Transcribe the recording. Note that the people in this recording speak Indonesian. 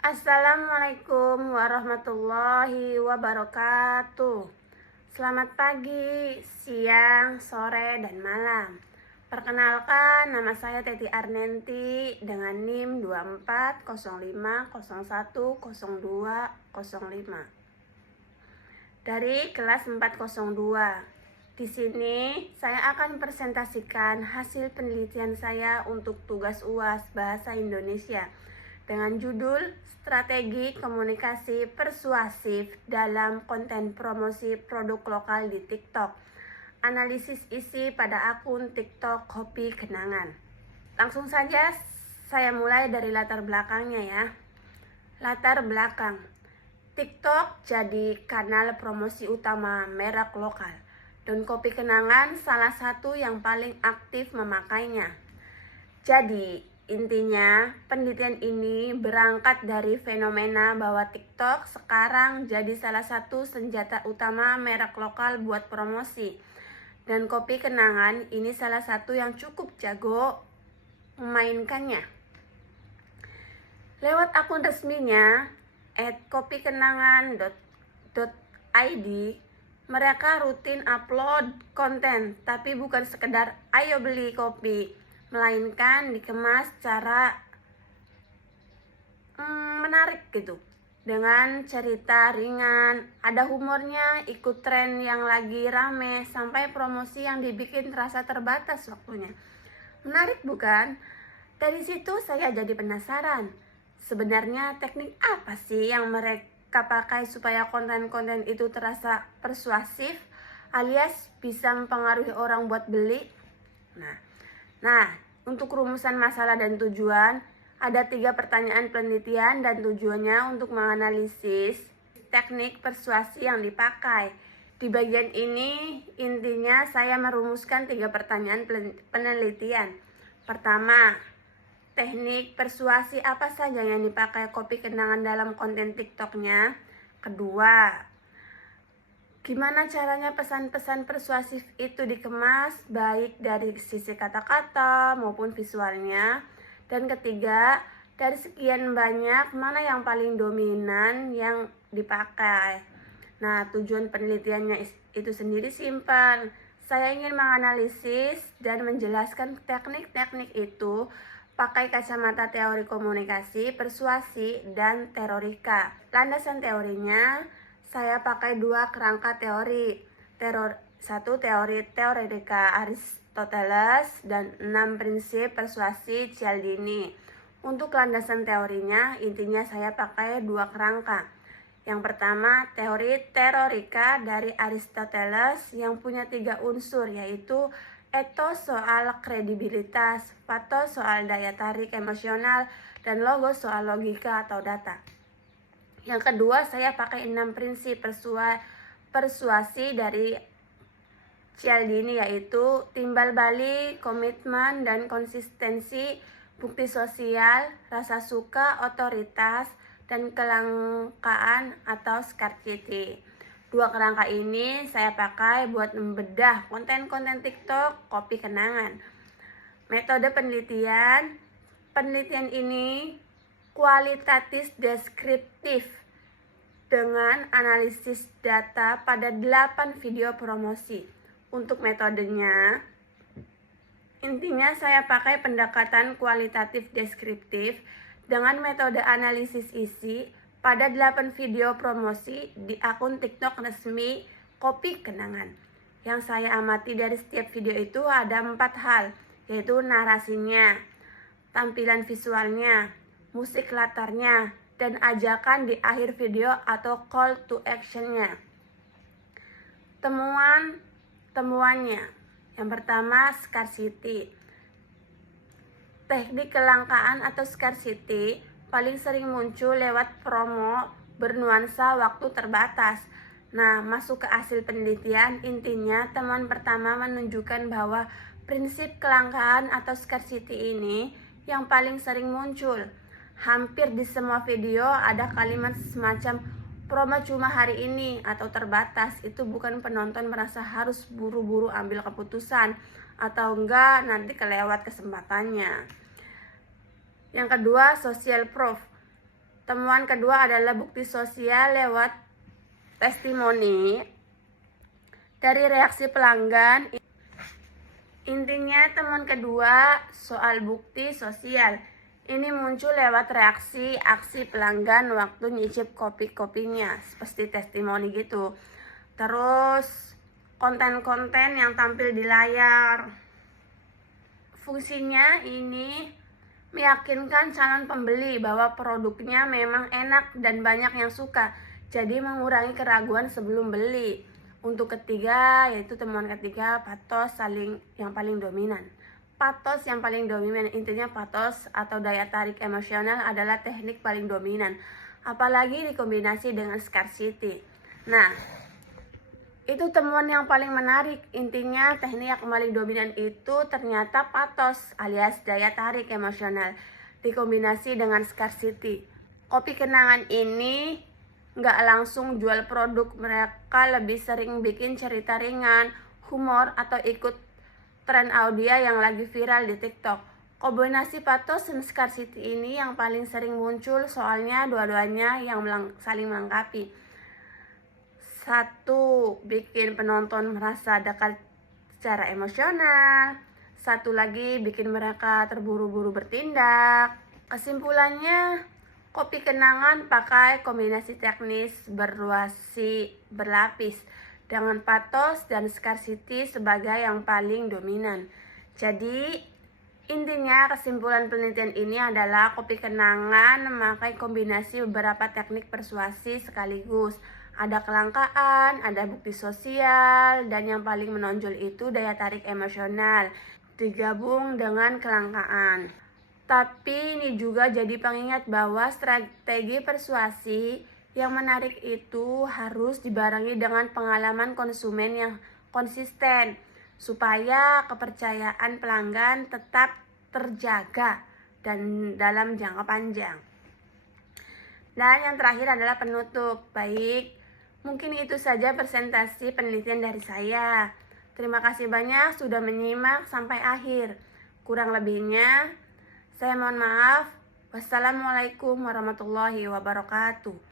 Assalamualaikum warahmatullahi wabarakatuh. Selamat pagi, siang, sore, dan malam. Perkenalkan, nama saya Teti Arnenti dengan NIM 2405010205 dari kelas 402. Di sini saya akan presentasikan hasil penelitian saya untuk tugas UAS Bahasa Indonesia dengan judul Strategi Komunikasi Persuasif dalam Konten Promosi Produk Lokal di TikTok. Analisis isi pada akun TikTok Kopi Kenangan. Langsung saja saya mulai dari latar belakangnya ya. Latar belakang. TikTok jadi kanal promosi utama merek lokal dan Kopi Kenangan salah satu yang paling aktif memakainya. Jadi, intinya penelitian ini berangkat dari fenomena bahwa TikTok sekarang jadi salah satu senjata utama merek lokal buat promosi. Dan Kopi Kenangan ini salah satu yang cukup jago memainkannya. Lewat akun resminya @kopikenangan.id, mereka rutin upload konten, tapi bukan sekedar ayo beli kopi, melainkan dikemas secara menarik gitu, dengan cerita ringan, ada humornya, ikut tren yang lagi rame, sampai promosi yang dibikin terasa terbatas waktunya. Menarik bukan? Dari situ saya jadi penasaran, sebenarnya teknik apa sih yang mereka pakai supaya konten-konten itu terasa persuasif alias bisa mempengaruhi orang buat beli? Nah, untuk rumusan masalah dan tujuan, ada 3 pertanyaan penelitian dan tujuannya untuk menganalisis teknik persuasi yang dipakai. Di bagian ini, intinya saya merumuskan 3 pertanyaan penelitian. Pertama, teknik persuasi apa saja yang dipakai Kopi Kenangan dalam konten TikToknya? Kedua, gimana caranya pesan-pesan persuasif itu dikemas baik dari sisi kata-kata maupun visualnya? Dan ketiga, dari sekian banyak mana yang paling dominan yang dipakai? Nah, tujuan penelitiannya itu sendiri simpel. Saya ingin menganalisis dan menjelaskan teknik-teknik itu pakai kacamata teori komunikasi, persuasi, dan teorika. Landasan teorinya, saya pakai 2 kerangka teori. Satu teori teorika Aristoteles dan 6 prinsip persuasi Cialdini. Untuk landasan teorinya, intinya saya pakai 2 kerangka. Yang pertama, teori teorika dari Aristoteles yang punya 3 unsur, yaitu etos soal kredibilitas, patos soal daya tarik emosional, dan logos soal logika atau data. Yang kedua, saya pakai 6 prinsip persuasi dari Cialdini, yaitu timbal balik, komitmen dan konsistensi, bukti sosial, rasa suka, otoritas, dan kelangkaan atau scarcity. 2 kerangka ini saya pakai buat membedah konten-konten TikTok Kopi Kenangan. Metode penelitian ini kualitatif deskriptif dengan analisis data pada 8 video promosi. Untuk metodenya, intinya saya pakai pendekatan kualitatif deskriptif dengan metode analisis isi pada 8 video promosi di akun TikTok resmi Kopi Kenangan. Yang saya amati dari setiap video itu ada 4 hal, yaitu narasinya, tampilan visualnya, musik latarnya, dan ajakan di akhir video atau call to action-nya. Temuannya, yang pertama scarcity. Teknik kelangkaan atau scarcity paling sering muncul lewat promo bernuansa waktu terbatas. Nah, masuk ke hasil penelitian, intinya temuan pertama menunjukkan bahwa prinsip kelangkaan atau scarcity ini yang paling sering muncul. Hampir di semua video ada kalimat semacam promo cuma hari ini atau terbatas. Itu bukan penonton merasa harus buru-buru ambil keputusan atau enggak nanti kelewat kesempatannya. Yang kedua, social proof. Temuan kedua adalah bukti sosial lewat testimoni dari reaksi pelanggan. Intinya temuan kedua soal bukti sosial ini muncul lewat reaksi aksi pelanggan waktu nyicip kopi-kopinya, seperti testimoni gitu. Terus konten-konten yang tampil di layar. Fungsinya ini meyakinkan calon pembeli bahwa produknya memang enak dan banyak yang suka, jadi mengurangi keraguan sebelum beli. Untuk ketiga, yaitu temuan ketiga, patos yang paling dominan. Patos yang paling dominan, intinya patos atau daya tarik emosional adalah teknik paling dominan, apalagi dikombinasi dengan scarcity. Nah, itu temuan yang paling menarik. Intinya teknik yang paling dominan itu ternyata patos alias daya tarik emosional dikombinasi dengan scarcity. Kopi kenangan ini nggak langsung jual produk, mereka lebih sering bikin cerita ringan, humor, atau ikut tren audio yang lagi viral di TikTok. Kombinasi patos dan scarcity ini yang paling sering muncul, soalnya dua-duanya yang saling melengkapi. Satu, bikin penonton merasa dekat secara emosional. Satu lagi, bikin mereka terburu-buru bertindak. Kesimpulannya, kopi kenangan pakai kombinasi teknis berlapis dengan patos dan scarcity sebagai yang paling dominan. Jadi intinya kesimpulan penelitian ini adalah kopi kenangan memakai kombinasi beberapa teknik persuasi sekaligus. Ada kelangkaan, ada bukti sosial, dan yang paling menonjol itu daya tarik emosional digabung dengan kelangkaan. Tapi ini juga jadi pengingat bahwa strategi persuasi yang menarik itu harus dibarengi dengan pengalaman konsumen yang konsisten supaya kepercayaan pelanggan tetap terjaga dan dalam jangka panjang. Dan yang terakhir adalah penutup. Baik, mungkin itu saja presentasi penelitian dari saya. Terima kasih banyak sudah menyimak sampai akhir. Kurang lebihnya saya mohon maaf. Wassalamualaikum warahmatullahi wabarakatuh.